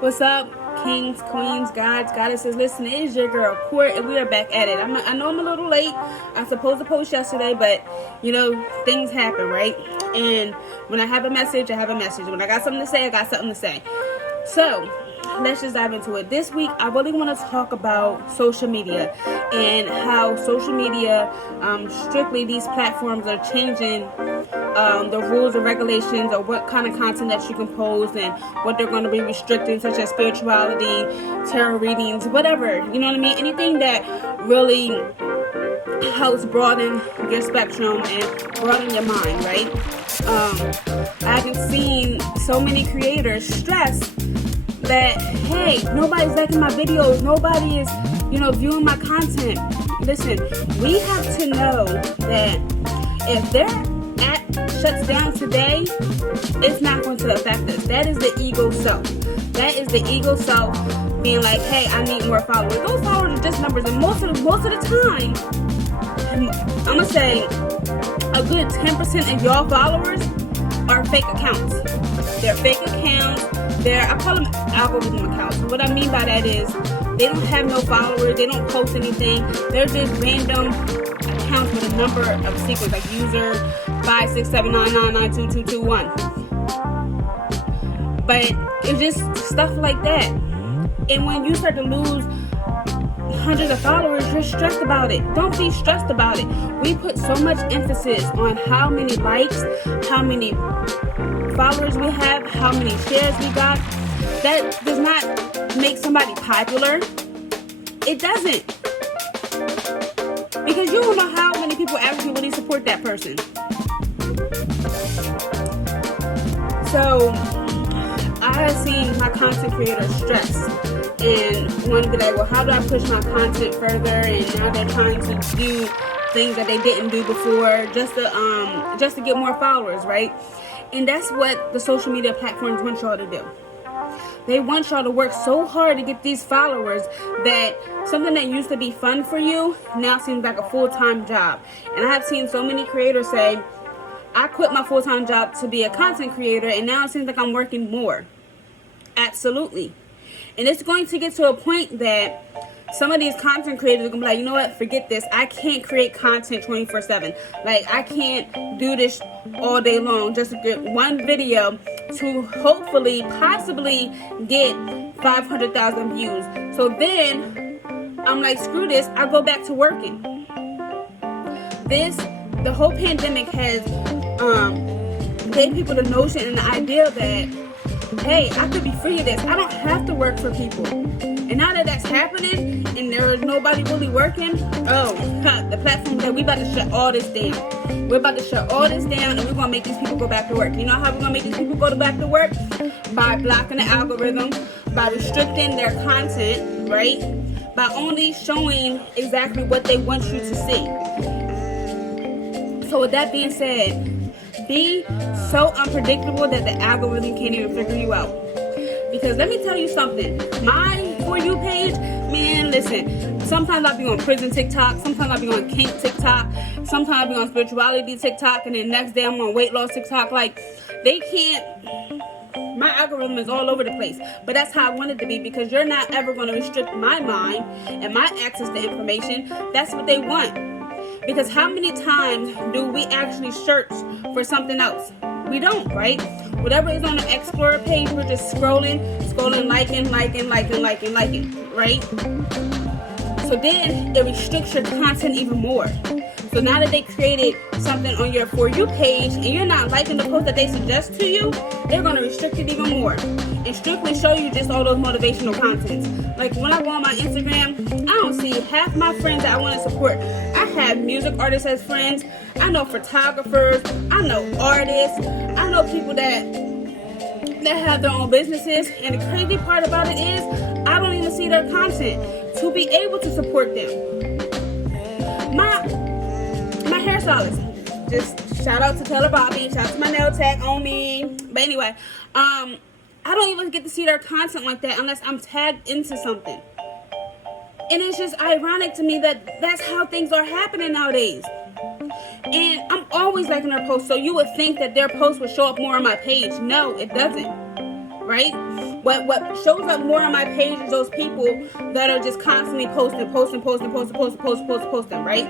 What's up, kings, queens, gods, goddesses? Listen, it is your girl, Court, and we are back at it. I know I'm a little late. I was supposed to post yesterday, but, things happen, right? And when I have a message, I have a message. When I got something to say, I got something to say. So, let's just dive into it. This week, I really want to talk about social media and how social media, strictly these platforms are changing the rules and regulations of what kind of content that you can post and what they're going to be restricting, such as spirituality, tarot readings, whatever. You know what I mean? Anything that really helps broaden your spectrum and broaden your mind, right? I haven't seen so many creators stress that, hey, nobody's liking my videos, nobody is, viewing my content. Listen, we have to know that if their app shuts down today, it's not going to affect us. That is the ego self. That is the ego self being like, hey, I need more followers. Those followers are just numbers, and most of the time, I'm gonna say a good 10% of y'all followers are fake accounts. They're fake accounts. I call them algorithm accounts. What I mean by that is they don't have no followers. They don't post anything. They're just random accounts with a number of sequence, like user 56799922221. But it's just stuff like that. And when you start to lose hundreds of followers, you're stressed about it. Don't be stressed about it. We put so much emphasis on how many likes, how many followers we have, how many shares we got. That does not make somebody popular. It doesn't. Because you don't know how many people actually really support that person. So I have seen my content creators stress and want to be like, well, how do I push my content further? And now they're trying to do things that they didn't do before just to get more followers, right? And that's what the social media platforms want y'all to do. They want y'all to work so hard to get these followers that something that used to be fun for you now seems like a full-time job. And I have seen so many creators say, I quit my full-time job to be a content creator, and now it seems like I'm working more. Absolutely. And it's going to get to a point that some of these content creators are going to be like, you know what, forget this. I can't create content 24/7. Like, I can't do this all day long just to get one video to hopefully, possibly get 500,000 views. So then I'm like, screw this. I go back to working. The whole pandemic has gave people the notion and the idea that, hey, I could be free of this. I don't have to work for people. And now that that's happening and there is nobody really working, the platform that we about to shut all this down. We're about to shut all this down, and we're going to make these people go back to work. You know how we're going to make these people go back to work? By blocking the algorithm, by restricting their content, right? By only showing exactly what they want you to see. So with that being said, be so unpredictable that the algorithm can't even figure you out. Because let me tell you something. My For You page, man, listen. Sometimes I'll be on prison TikTok. Sometimes I'll be on kink TikTok. Sometimes I'll be on spirituality TikTok. And then next day I'm on weight loss TikTok. Like, they can't. My algorithm is all over the place. But that's how I want it to be, because you're not ever going to restrict my mind and my access to information. That's what they want. Because how many times do we actually search for something else? We don't, right? Whatever is on the Explorer page, we're just scrolling, liking, right? So then it restricts your content even more. So now that they created something on your For You page and you're not liking the post that they suggest to you, they're going to restrict it even more and strictly show you just all those motivational contents. Like when I go on my Instagram, I don't see half my friends that I want to support. I have music artists as friends. I know photographers. I know artists. I know people that have their own businesses. And the crazy part about it is I don't even see their content to be able to support them. My hairstylist, just shout out to Taylor Bobby, shout out to my nail tech on me. But anyway, I don't even get to see their content like that unless I'm tagged into something. And it's just ironic to me that that's how things are happening nowadays. And I'm always liking their posts, so you would think that their posts would show up more on my page. No, it doesn't. right? What shows up more on my page is those people that are just constantly posting, right?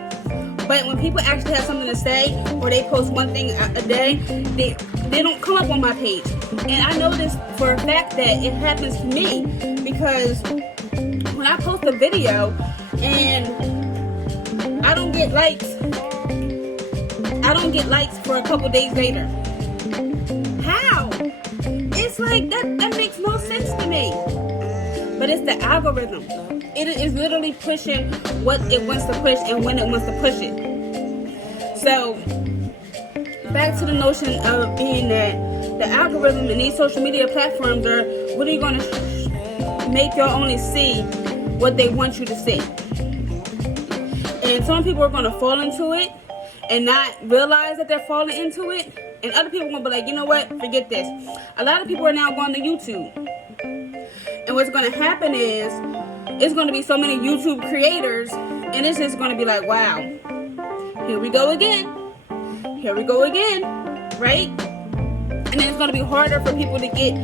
But when people actually have something to say, or they post one thing a day, they don't come up on my page. And I know this for a fact that it happens to me, because when I post a video and I don't get likes for a couple days later. How? It's like that makes no sense to me. But it's the algorithm. It is literally pushing what it wants to push and when it wants to push it. So back to the notion of being that the algorithm and these social media platforms are really going to make y'all only see what they want you to see. And some people are going to fall into it and not realize that they're falling into it. And other people are going to be like, you know what? Forget this. A lot of people are now going to YouTube. And what's going to happen is, it's going to be so many YouTube creators, and it's just going to be like, wow, here we go again, right? And then it's going to be harder for people to get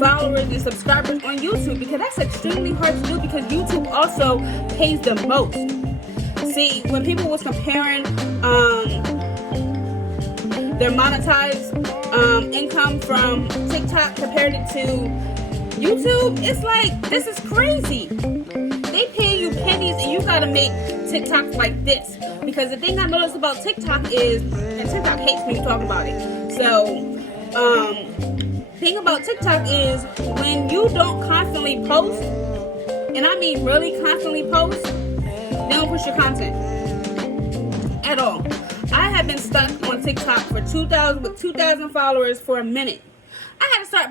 followers and subscribers on YouTube, because that's extremely hard to do, because YouTube also pays the most. See, when people was comparing their monetized income from TikTok compared it to YouTube, it's like, this is crazy. They pay you pennies and you gotta make TikToks like this. Because the thing I noticed about TikTok is, and TikTok hates me talking about it. So, thing about TikTok is, when you don't constantly post, and I mean really constantly post, they don't push your content at all. I have been stuck on TikTok with 2,000 followers for a minute. I had to start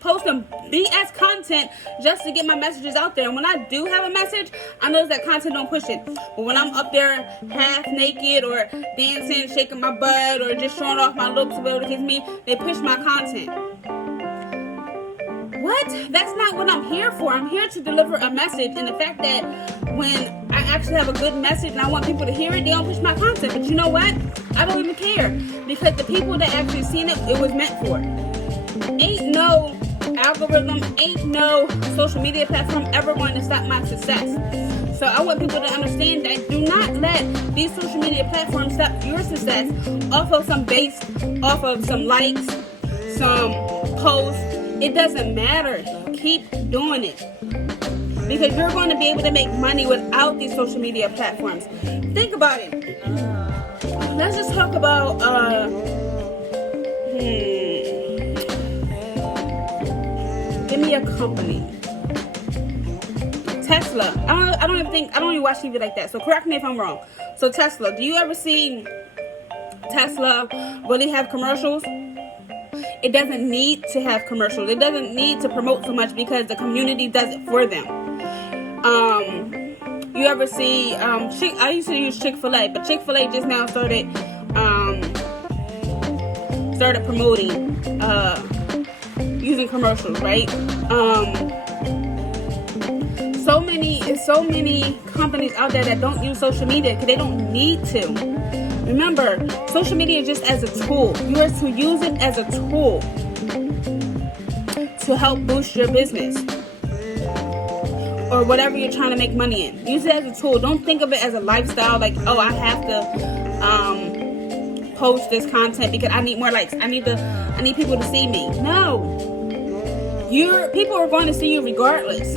posting BS content just to get my messages out there. And when I do have a message, I notice that content don't push it. But when I'm up there half naked or dancing, shaking my butt, or just showing off my looks, whatever the case may be, they push my content. What? That's not what I'm here for. I'm here to deliver a message. And the fact that when I actually have a good message and I want people to hear it, they don't push my content. But you know what? I don't even care. Because the people that actually seen it, it was meant for. Ain't no algorithm, ain't no social media platform ever going to stop my success. So I want people to understand that do not let these social media platforms stop your success off of some likes, some posts. It doesn't matter. Keep doing it. Because you're going to be able to make money without these social media platforms. Think about it. Let's just talk about give me a company. Tesla. I don't even watch TV like that. So correct me if I'm wrong. So Tesla, do you ever see Tesla really have commercials? It doesn't need to have commercials. It doesn't need to promote so much because the community does it for them. You ever see I used to use Chick-fil-A, but Chick-fil-A just now started promoting using commercials, right? So many companies out there that don't use social media because they don't need to. Remember, social media is just as a tool. You are to use it as a tool to help boost your business or whatever you're trying to make money in. Use it as a tool. Don't think of it as a lifestyle, like, oh, I have to post this content because I need more likes. I need people to see me. No. People are going to see you regardless.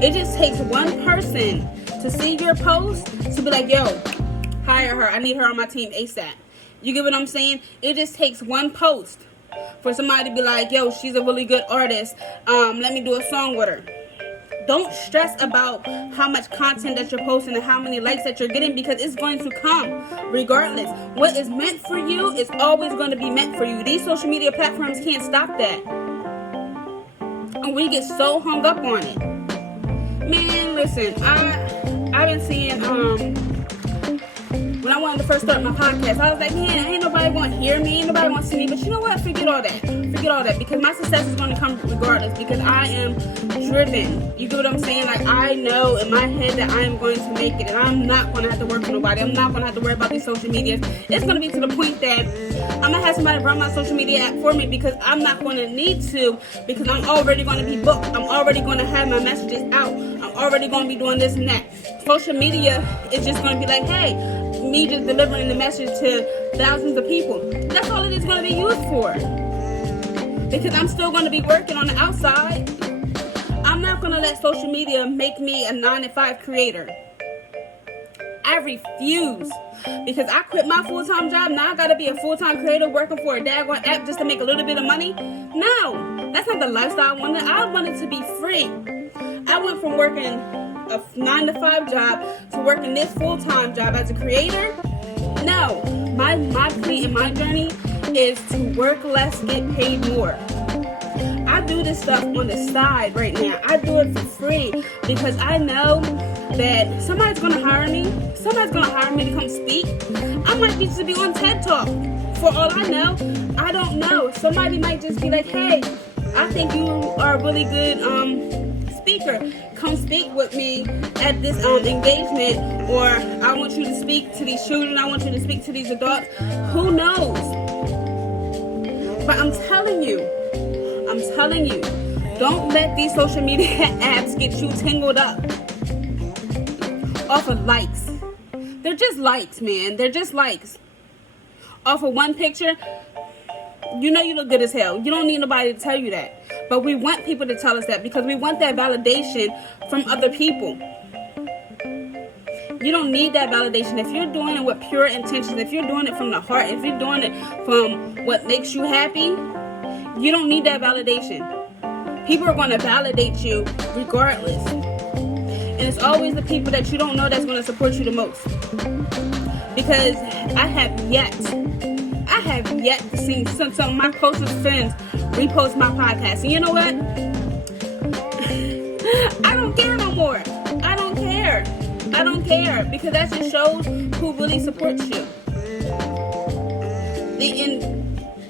It just takes one person to see your post to be like, yo, hire her. I need her on my team ASAP. You get what I'm saying? It just takes one post for somebody to be like, yo, she's a really good artist. Let me do a song with her. Don't stress about how much content that you're posting and how many likes that you're getting, because it's going to come regardless. What is meant for you is always going to be meant for you. These social media platforms can't stop that. And we get so hung up on it. Man, listen, I've been seeing, when I wanted to first start my podcast, I was like, man, ain't nobody going to hear me, ain't nobody going to see me, but you know what, forget all that, because my success is going to come regardless, because I am driven. You get what I'm saying? Like, I know in my head that I am going to make it, and I'm not going to have to work for nobody. I'm not going to have to worry about these social medias. It's going to be to the point that I'm gonna have somebody run my social media app for me, because I'm not going to need to, because I'm already going to be booked. I'm already going to have my messages out. I'm already going to be doing this and that. Social media is just going to be like, hey, me just delivering the message to thousands of people. That's all it is going to be used for. Because I'm still going to be working on the outside. I'm not going to let social media make me a 9-to-5 creator. I refuse. Because I quit my full-time job. Now I got to be a full-time creator working for a daggone app just to make a little bit of money. No, that's not the lifestyle I wanted. I wanted to be free. I went from working a 9-to-5 job to working this full-time job as a creator. No, my point in my journey is to work less, get paid more. I do this stuff on the side right now. I do it for free because I know that somebody's going to hire me. Somebody's going to hire me to come speak. I might just be on TED Talk. For all I know, I don't know. Somebody might just be like, hey, I think you are a really good speaker. Come speak with me at this engagement, or I want you to speak to these children. I want you to speak to these adults. Who knows? But I'm telling you, don't let these social media apps get you tangled up off of likes. They're just likes, man. They're just likes. Off of one picture, you know you look good as hell. You don't need nobody to tell you that. But we want people to tell us that because we want that validation from other people. You don't need that validation. If you're doing it with pure intentions, if you're doing it from the heart, if you're doing it from what makes you happy, you don't need that validation. People are going to validate you regardless. And it's always the people that you don't know that's going to support you the most. Because I have yet to see some of my closest friends repost my podcast. And you know what? I don't care no more. I don't care. Because that just shows who really supports you.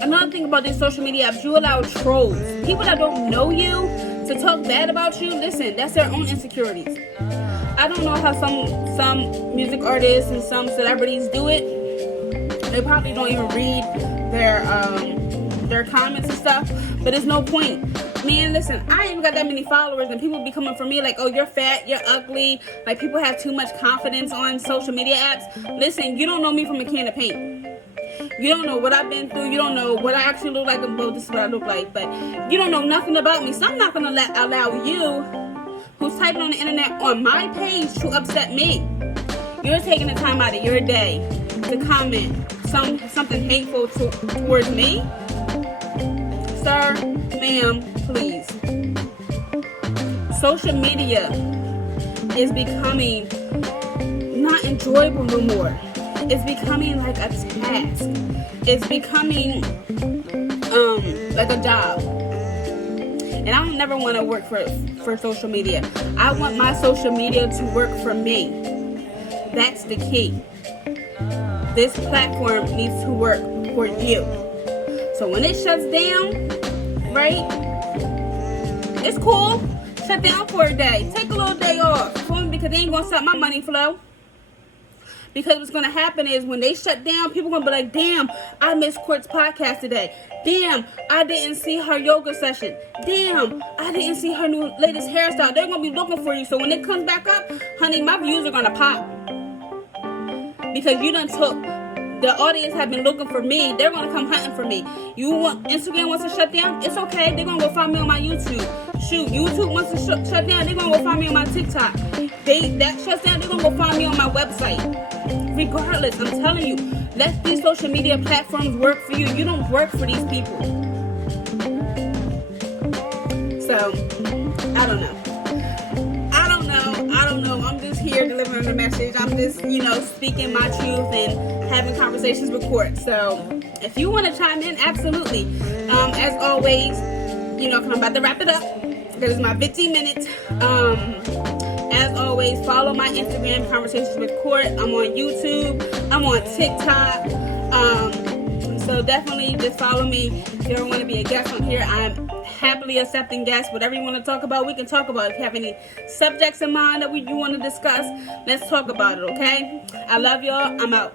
Another thing about these social media apps, you allow trolls. People that don't know you to talk bad about you. Listen, that's their own insecurities. I don't know how some music artists and some celebrities do it. They probably don't even read their comments and stuff. But there's no point. Man, listen, I ain't even got that many followers, and people be coming for me like, oh, you're fat, you're ugly. Like, people have too much confidence on social media apps. Listen, you don't know me from a can of paint. You don't know what I've been through. You don't know what I actually look like. Well, this is what I look like. But you don't know nothing about me. So I'm not going to allow you, who's typing on the internet on my page, to upset me. You're taking the time out of your day to comment something hateful towards me. Sir, ma'am, please. Social media is becoming not enjoyable no more. It's becoming like a task. It's becoming like a job. And I don't never want to work for social media. I want my social media to work for me. That's the key. This platform needs to work for you. So when it shuts down, right? It's cool. Shut down for a day. Take a little day off. Because they ain't going to stop my money flow. Because what's going to happen is when they shut down, people are going to be like, damn, I missed Court's podcast today. Damn, I didn't see her yoga session. Damn, I didn't see her latest hairstyle. They're going to be looking for you. So when it comes back up, honey, my views are going to pop. Because you done took, the audience have been looking for me. They're going to come hunting for me. Instagram wants to shut down? It's okay. They're going to go find me on my YouTube. Shoot, YouTube wants to shut down. They're going to go find me on my TikTok. That shuts down, they're going to go find me on my website. Regardless, I'm telling you, let these social media platforms work for you. You don't work for these people. So, I don't know. I'm just here delivering a message. I'm just, speaking my truth and having conversations with Court. So, if you want to chime in, absolutely. As always, I'm about to wrap it up. This is my 15 minutes. As always, follow my Instagram, Conversations with Court. I'm on YouTube. I'm on TikTok. So definitely just follow me. If you ever want to be a guest on here, I'm happily accepting guests. Whatever you want to talk about, we can talk about. If you have any subjects in mind that you want to discuss, let's talk about it, okay? I love y'all. I'm out.